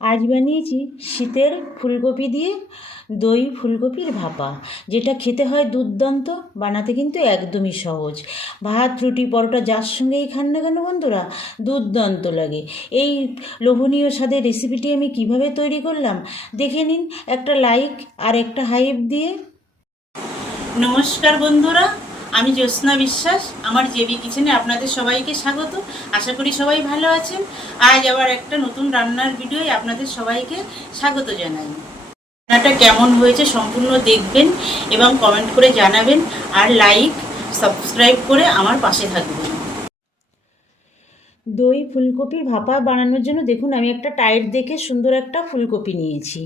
আজ বানিয়েছি শীতের ফুলকপি দিয়ে দই ফুলকপির ভাপা, যেটা খেতে হয় দুর্দান্ত, বানাতে কিন্তু একদমই সহজ। ভাত, রুটি, পরোটা যার সঙ্গেই খান না কেন বন্ধুরা, দুর্দান্ত লাগে। এই লোভনীয় স্বাদের রেসিপিটি আমি কীভাবে তৈরি করলাম, দেখে নিন একটা লাইক আর একটা হাইপ দিয়ে। নমস্কার বন্ধুরা আমি জ্যোৎস্না বিশ্বাস, আমার জেবি কিচেনে আপনাদের সবাইকে স্বাগত। আশা করি সবাই ভালো আছেন। আজ আবার একটা নতুন রান্নার ভিডিওয় আপনাদের সবাইকে স্বাগত জানাই। রান্নাটা কেমন হয়েছে সম্পূর্ণ দেখবেন এবং কমেন্ট করে জানাবেন আর লাইক সাবস্ক্রাইব করে আমার পাশে থাকবেন। দই ফুলকপির ভাপা বানানোর জন্য দেখুন, আমি একটা টাইট দেখে সুন্দর একটা ফুলকপি নিয়েছি।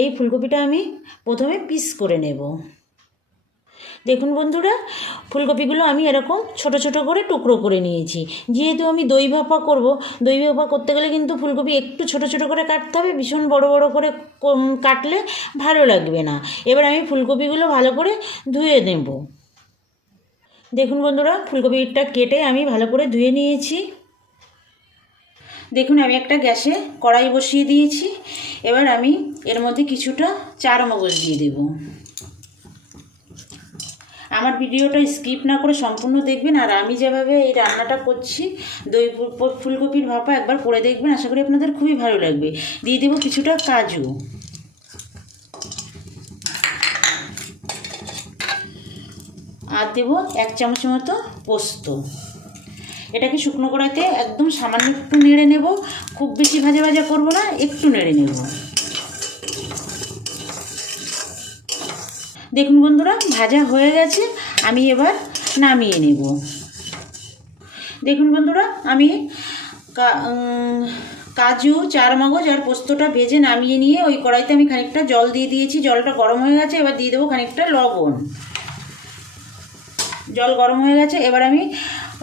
এই ফুলকপিটা আমি প্রথমে পিস করে নেব। দেখুন বন্ধুরা, ফুলকপিগুলো আমি এরকম ছোট ছোট করে টুকরো করে নিয়েছি। যেহেতু আমি দই ভাপা করব, দই ভাপা করতে গেলে কিন্তু ফুলকপি একটু ছোট ছোট করে কাটতে হবে, ভীষণ বড় বড় করে কাটলে ভালো লাগবে না। এবার আমি ফুলকপিগুলো ভালো করে ধুয়ে নেব। দেখুন বন্ধুরা, ফুলকপিটা কেটে আমি ভালো করে ধুয়ে নিয়েছি। দেখুন, আমি একটা গ্যাসে কড়াই বসিয়ে দিয়েছি। এবার আমি এর মধ্যে কিছুটা চার মগজ দিয়ে দেবো। আমার ভিডিওটা স্কিপ না করে সম্পূর্ণ দেখবেন, আর আমি যেভাবে এই রান্নাটা করছি, দই ফুলকপির ভাপা একবার করে দেখবেন, আশা করি আপনাদের খুবই ভালো লাগবে। দিয়ে দেবো কিছুটা কাজু। আর দেবো এক চামচের মতো পোস্ত। এটাকে শুকনো কড়াইতে একদম সামান্য একটু নেড়ে নেব, খুব বেশি ভাজা ভাজা করব না, একটু নেড়ে নেব। দেখুন বন্ধুরা, ভাজা হয়ে গেছে, আমি এবার নামিয়ে নেব। দেখুন বন্ধুরা, আমি কাজু চার মগজ আর পোস্তটা ভেজে নামিয়ে নিয়ে ওই কড়াইতে আমি খানিকটা জল দিয়ে দিয়েছি। জলটা গরম হয়ে গেছে, এবার দিয়ে দেবো খানিকটা লবণ। জল গরম হয়ে গেছে, এবার আমি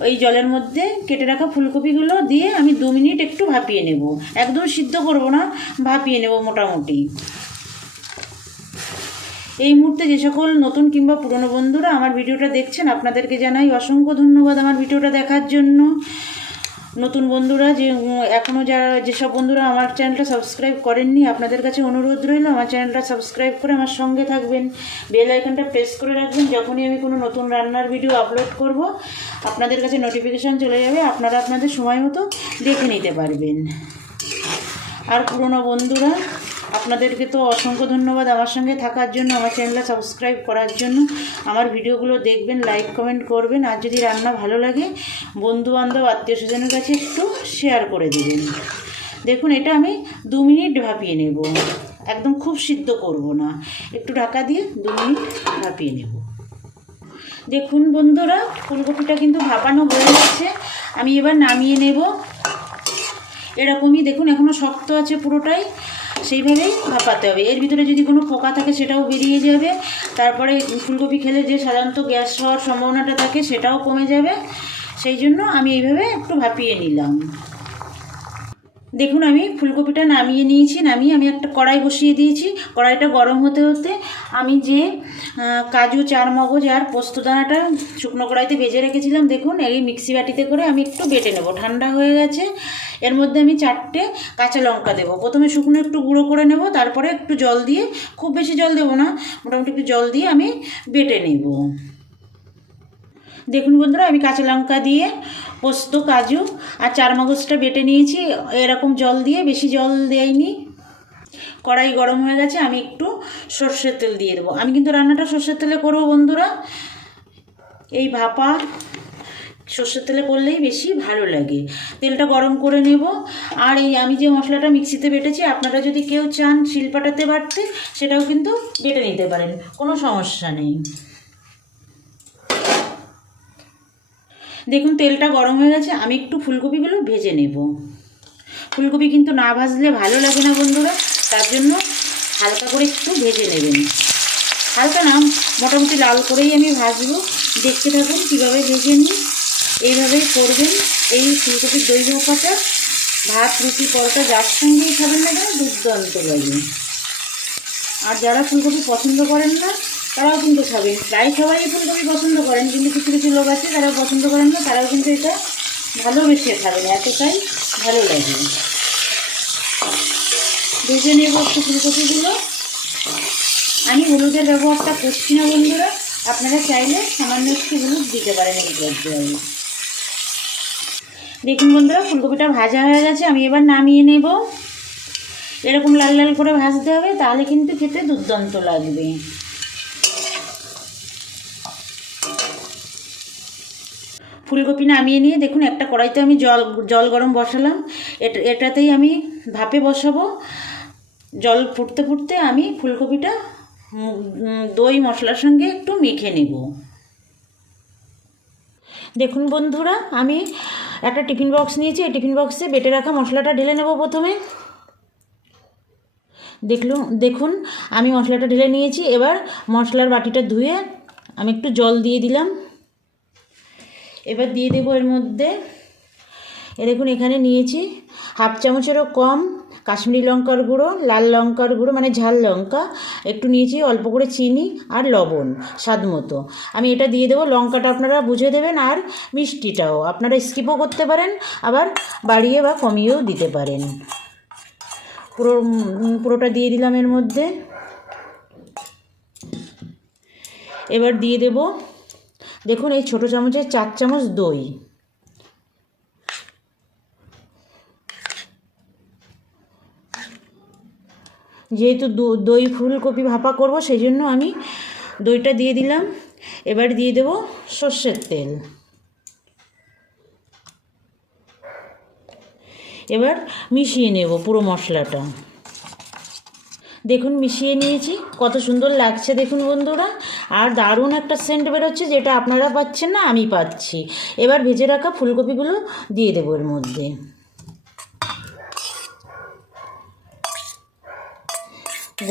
ওই জলের মধ্যে কেটে রাখা ফুলকপিগুলো দিয়ে আমি দু মিনিট একটু ভাপিয়ে নেব। একদম সিদ্ধ করব না, ভাপিয়ে নেব মোটামুটি। এই মুহূর্তে যে সকল নতুন কিংবা পুরনো বন্ধুরা আমার ভিডিওটা দেখছেন, আপনাদেরকে জানাই অসংখ্য ধন্যবাদ আমার ভিডিওটা দেখার জন্য। নতুন বন্ধুরা, যে এখনও যারা যেসব বন্ধুরা আমার চ্যানেলটা সাবস্ক্রাইব করেননি, আপনাদের কাছে অনুরোধ রইল, আমার চ্যানেলটা সাবস্ক্রাইব করে আমার সঙ্গে থাকবেন। বেল আইকনটা প্রেস করে রাখবেন, যখনই আমি কোনো নতুন রান্নার ভিডিও আপলোড করব, আপনাদের কাছে নোটিফিকেশান চলে যাবে, আপনারা আপনাদের সময় মতো দেখে নিতে পারবেন। আর পুরনো বন্ধুরা আপনাদেরকে তো অসংখ্য ধন্যবাদ আমার সঙ্গে থাকার জন্য, আমার চ্যানেলটা সাবস্ক্রাইব করার জন্য। আমার ভিডিওগুলো দেখবেন লাইক কমেন্ট করবেন, আর যদি রান্না ভালো লাগে বন্ধু বান্ধব আত্মীয় স্বজনের কাছে একটু শেয়ার করে দেবেন। দেখুন, এটা আমি দু মিনিট ভাপিয়ে নেব। একদম খুব সিদ্ধ করব না। একটু ঢাকা দিয়ে দু মিনিট ভাপিয়ে নেব। দেখুন বন্ধুরা, ফুলকপিটা কিন্তু ভাপানো হয়ে গেছে। আমি এবার নামিয়ে নেব। এরকমই দেখুন এখনও শক্ত আছে পুরোটাই। সেইভাবেই ভাপাতে হবে। এর ভিতরে যদি কোনো পোকা থাকে সেটাও বেরিয়ে যাবে। তারপরে ফুলকপি খেলে যে সাধারণত গ্যাস হওয়ার সম্ভাবনাটা থাকে সেটাও কমে যাবে। সেই জন্য আমি এইভাবে একটু ভাপিয়ে নিলাম। দেখুন আমি ফুলকপিটা নামিয়ে নিয়েছি, নামিয়ে আমি একটা কড়াই বসিয়ে দিয়েছি। কড়াইটা গরম হতে হতে আমি যে কাজু চার মগজ আর পোস্তদানাটা শুকনো কড়াইতে ভেজে রেখেছিলাম, দেখুন এই মিক্সি বাটিতে করে আমি একটু বেটে নেব। ঠান্ডা হয়ে গেছে। এর মধ্যে আমি চারটে কাঁচা লঙ্কা দেবো। প্রথমে শুকনো একটু গুঁড়ো করে নেব, তারপরে একটু জল দিয়ে, খুব বেশি জল দেবো না, মোটামুটি একটু জল দিয়ে আমি বেটে নেব। দেখুন বন্ধুরা, আমি কাঁচা লঙ্কা দিয়ে পোস্ত, কাজু আর চার মগজটা বেটে নিয়েছি। এরকম জল দিয়ে, বেশি জল দেয়নি। কড়াই গরম হয়ে গেছে, আমি একটু সর্ষের তেল দিয়ে দেবো। আমি কিন্তু রান্নাটা সর্ষের তেলে করব বন্ধুরা। এই ভাপা সর্ষের তেলে করলেই বেশি ভালো লাগে। তেলটা গরম করে নেব। আর এই আমি যে মশলাটা মিক্সিতে বেটেছি, আপনারা যদি কেউ চান শিলপাটাতে বাটতে, সেটাও কিন্তু বেটে নিতে পারেন। কোনো সমস্যা নেই। দেখুন, তেলটা গরম হয়ে গেছে, আমি একটু ফুলকপিগুলো ভেজে নেব। ফুলকপি কিন্তু না ভাজলে ভালো লাগে না বন্ধুরা, তার জন্য হালকা করে একটু ভেজে নেবেন। হালকা না, মোটামুটি লাল করেই আমি ভাজবো। দেখতে থাকুন কীভাবে ভেজে নিই। এইভাবেই করবেন, এই ফুলকপির দই ভাপাটা ভাত, রুটি, পরোটা যার সঙ্গেই খাবেন না কেন, দুর্দান্ত লাগে। আর যারা ফুলকপি পছন্দ করেন না তারাও কিন্তু খাবেন প্রায় সবাই ফুলকপি পছন্দ করেন, কিন্তু কিছু কিছু লোক আছে তারা পছন্দ করেন না, তারাও কিন্তু এটা ভালোবেসে খাবেন এতটাই ভালো লাগে। ভেজে নেব একটু ফুলকপিগুলো। আমি হলুদের ব্যবহারটা করছি না বন্ধুরা, আপনারা চাইলে সামান্য একটু হলুদ দিতে পারেন এই পর্যায়ে দেখুন বন্ধুরা, ফুলকপিটা ভাজা হয়ে গেছে, আমি এবার নামিয়ে নেব। এরকম লাল লাল করে ভাজতে হবে, তাহলে কিন্তু খেতে দুর্দান্ত লাগবে। ফুলকপি নামিয়ে নিয়ে দেখুন, একটা কড়াইতে আমি জল জল গরম বসালাম। এটা, এটাতেই আমি ভাপে বসাবো। জল ফুটতে ফুটতে আমি ফুলকপিটা দই, মশলার সঙ্গে একটু মেখে নেব। দেখুন বন্ধুরা, আমি একটা টিফিন বক্স নিয়েছি। এই টিফিন বক্সে বেটে রাখা মশলাটা ঢেলে নেব প্রথমে। দেখলুম, দেখুন, আমি মশলাটা ঢেলে নিয়েছি। এবার মশলার বাটিটা ধুয়ে আমি একটু জল দিয়ে দিলাম। এবার দিয়ে দেবো এর মধ্যে, এ দেখুন এখানে নিয়েছি হাফ চামচেরও কম কাশ্মীরি লঙ্কার গুঁড়ো, লাল লঙ্কার গুঁড়ো মানে ঝাল লঙ্কা, একটু নিয়েছি অল্প করে চিনি আর লবণ স্বাদ মতো। আমি এটা দিয়ে দেবো, লঙ্কাটা আপনারা বুঝে দেবেন আর মিষ্টিটাও আপনারা স্কিপও করতে পারেন, আবার বাড়িয়ে বা কমিয়েও দিতে পারেন। পুরো পুরোটা দিয়ে দিলাম এর মধ্যে। এবার দিয়ে দেব দেখুন, এই ছোটো চামচের চার চামচ দই। যেহেতু দই ফুলকপি ভাপা করব সেই জন্য আমি দইটা দিয়ে দিলাম। এবার দিয়ে দেব সর্ষের তেল। এবার মিশিয়ে নেব পুরো মশলাটা। দেখুন, মিশিয়ে নিয়েছি। কত সুন্দর লাগছে দেখুন বন্ধুরা। আর দারুণ একটা সেন্ট বেরোচ্ছে যেটা আপনারা পাচ্ছেন না, আমি পাচ্ছি। এবার ভেজে রাখা ফুলকপিগুলো দিয়ে দেবো এর মধ্যে।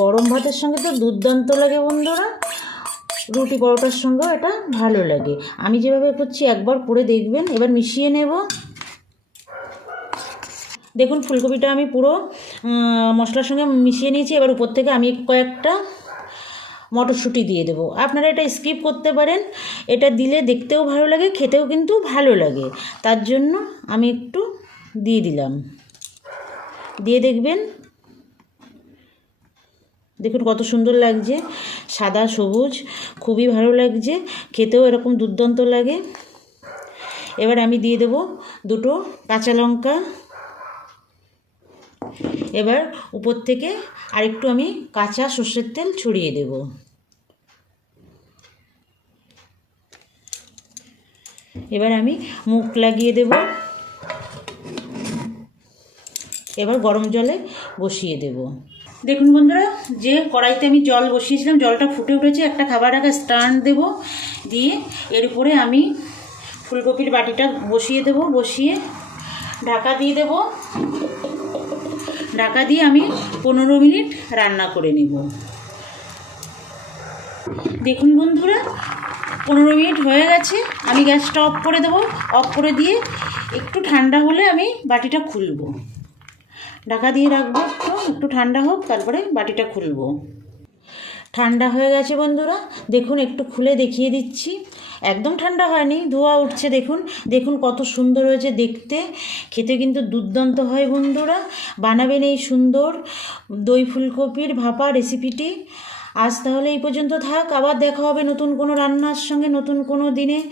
গরম ভাতের সঙ্গে তো দুর্দান্ত লাগে বন্ধুরা। রুটি পরোটার সঙ্গেও এটা ভালো লাগে। আমি যেভাবে করছি একবার করে দেখবেন। এবার মিশিয়ে নেব। দেখুন, ফুলকপিটা আমি পুরো মশলার সঙ্গে মিশিয়ে নিয়েছি, এবার উপর থেকে আমি কয়েকটা মটরশুঁটি দিয়ে দেবো। আপনারা এটা স্কিপ করতে পারেন, এটা দিলে দেখতেও ভালো লাগে, খেতেও কিন্তু ভালো লাগে। তার জন্য আমি একটু দিয়ে দিলাম। দিয়ে দেখবেন, দেখুন কত সুন্দর লাগছে, সাদা, সবুজ, খুবই ভালো লাগছে, খেতেও এরকম দুর্দান্ত লাগে। এবার আমি দিয়ে দেব দুটো কাঁচা লঙ্কা এবার উপর থেকে আরেকটু আমি কাঁচা সর্ষের তেল ছড়িয়ে দেব। এবার আমি মুখ লাগিয়ে দেব। এবার গরম জলে বসিয়ে দেব। দেখুন বন্ধুরা, যে কড়াইতে আমি জল বসিয়েছিলাম, জলটা ফুটে উঠেছে, একটা খাবার রাখা স্ট্যান্ড দেব, দিয়ে এর উপরে আমি ফুলকপির বাটিটা বসিয়ে দেব, বসিয়ে ঢাকা দিয়ে দেব। ঢাকা দিয়ে আমি পনেরো মিনিট রান্না করে নেব। দেখুন বন্ধুরা, পনেরো মিনিট হয়ে গেছে, আমি গ্যাসটা অফ করে দেবো। অফ করে দিয়ে একটু ঠান্ডা হলে আমি বাটিটা খুলব। ঢাকা দিয়ে রাখব একটু একটু ঠান্ডা হোক, তারপরে বাটিটা খুলবো। ঠান্ডা হয়ে গেছে বন্ধুরা। দেখুন, একটু খুলে দেখিয়ে দিচ্ছি। একদম ঠান্ডা হয়নি, ধোয়া উঠছে, দেখুন। দেখুন কত সুন্দর হয়েছে দেখতে। খেতে কিন্তু দুর্দান্ত হয় বন্ধুরা। বানাবেন এই সুন্দর দই ফুলকপির ভাপা রেসিপিটি। আজ তাহলে এই পর্যন্ত থাক। আবার দেখা হবে নতুন কোনো রান্নার সঙ্গে, নতুন কোনো দিনে।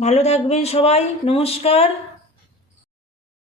ভালো থাকবেন সবাই। নমস্কার।